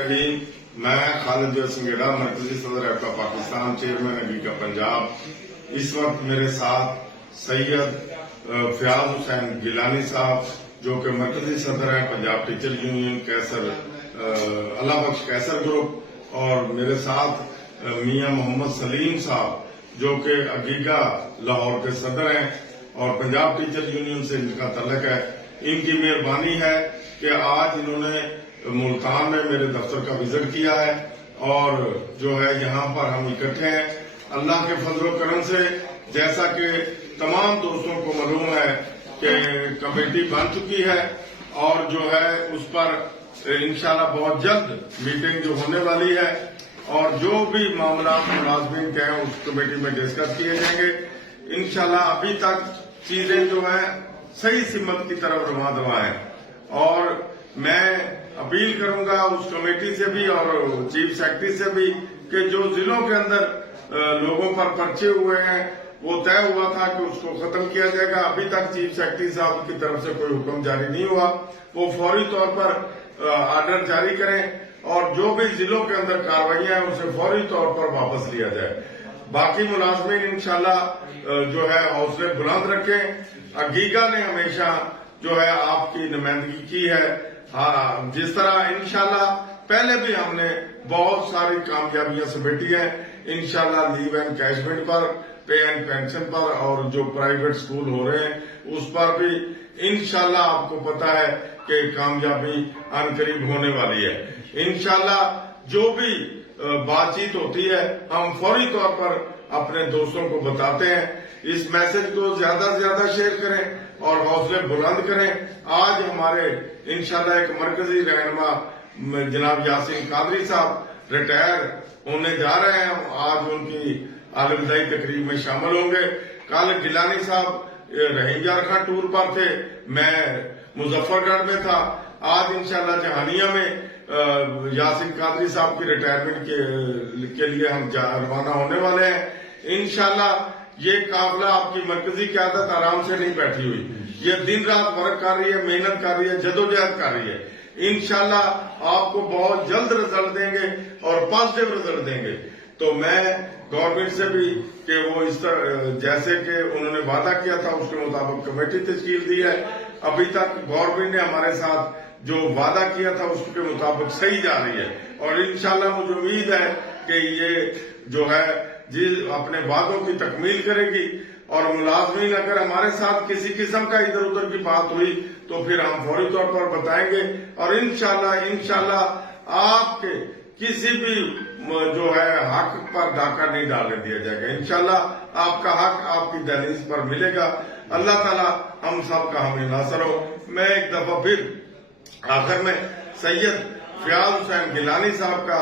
रहीम। मैं खालिद संगेड़ा, मरकजी सदर एपका पाकिस्तान, चेयरमैन अगीका पंजाब। इस वक्त मेरे साथ सैयद फयाज हुसैन गिलानी साहब, जो कि मरकजी सदर है पंजाब टीचर यूनियन कैसर, अल्लाह बख्श कैसर ग्रुप, और मेरे साथ मियां मोहम्मद सलीम साहब, जो कि अगीगा लाहौर के सदर हैं और पंजाब टीचर यूनियन से इनका तल्लक है। इनकी मेहरबानी है कि आज इन्होंने मुल्तान में मेरे दफ्तर का विजिट किया है और जो है यहाँ पर हम इकट्ठे हैं। अल्लाह के फजल करम से, जैसा कि तमाम दोस्तों को मालूम है कि कमेटी बन चुकी है और जो है उस पर इंशाल्लाह बहुत जल्द मीटिंग जो होने वाली है और जो भी मामला मुलाजमीन के हैं उस कमेटी में डिस्कस किए जाएंगे। इंशाल्लाह अभी तक चीजें जो है सही सिमत की तरफ रवा दवा है और मैं अपील करूंगा उस कमेटी से भी और चीफ सेक्रेटरी से भी कि जो जिलों के अंदर लोगों पर पर्चे हुए हैं वो तय हुआ था कि उसको खत्म किया जाएगा। अभी तक चीफ सेक्रेटरी साहब की तरफ से कोई हुक्म जारी नहीं हुआ। वो फौरी तौर पर आर्डर जारी करें और जो भी जिलों के अंदर कार्रवाइयां हैं उसे फौरी तौर पर वापस लिया जाए। बाकी मुलाजमीन इंशाल्लाह जो है हौसले बुलंद रखें। अगीगा ने हमेशा जो है आपकी नुमाइंदगी की है। हाँ, जिस तरह इंशाल्लाह पहले भी हमने बहुत सारी कामयाबियां समेटी हैं। इंशाल्लाह लीव एंड कैशमेंट पर, पे एंड पेंशन पर और जो प्राइवेट स्कूल हो रहे हैं उस पर भी इंशाल्लाह आपको पता है कि कामयाबी अनकरीब होने वाली है। इंशाल्लाह जो भी बातचीत होती है हम फौरी तौर पर अपने दोस्तों को बताते हैं। इस मैसेज को ज्यादा से ज्यादा शेयर करें और हौसले बुलंद करें। आज हमारे इंशाल्लाह एक मरकजी रहनुमा जनाब यासीन कादरी साहब रिटायर होने जा रहे हैं। आज उनकी आलमदाई तकरीब में शामिल होंगे। कल गिलानी साहब रहीमयार खां टूर पर थे, मैं मुजफ्फरगढ़ में था। आज इंशाल्लाह जहानिया में यासीन कादरी साहब की रिटायरमेंट के लिए हम रवाना होने वाले हैं। इंशाल्लाह ये काफिला आपकी मरकजी क़यादत आराम से नहीं बैठी हुई, ये दिन रात वर्क कर रही है, मेहनत कर रही है, जदोजहद कर रही है। इंशाल्लाह आपको बहुत जल्द रिजल्ट देंगे और पॉजिटिव रिजल्ट देंगे। तो मैं गवर्नमेंट से भी कि वो इस तरह जैसे कि उन्होंने वादा किया था उसके मुताबिक कमेटी तश्कील दी है। अभी तक गवर्नमेंट ने हमारे साथ जो वादा किया था उसके मुताबिक सही जा रही है और इंशाल्लाह मुझे उम्मीद है कि ये जो है अपने वादों की तकमील करेगी और मुलाजमीन अगर हमारे साथ किसी किस्म का इधर उधर की बात हुई तो फिर हम फौरी तौर पर बताएंगे और इंशाल्लाह आपके किसी भी जो है हक पर डाका नहीं डालने दिया जाएगा। इंशाल्लाह आपका हक आपकी दहलीज पर मिलेगा। अल्लाह ताला हम सब का हमें नासर हो। मैं एक दफा फिर आखिर में सैयद फयाज हुसैन गिलानी साहब का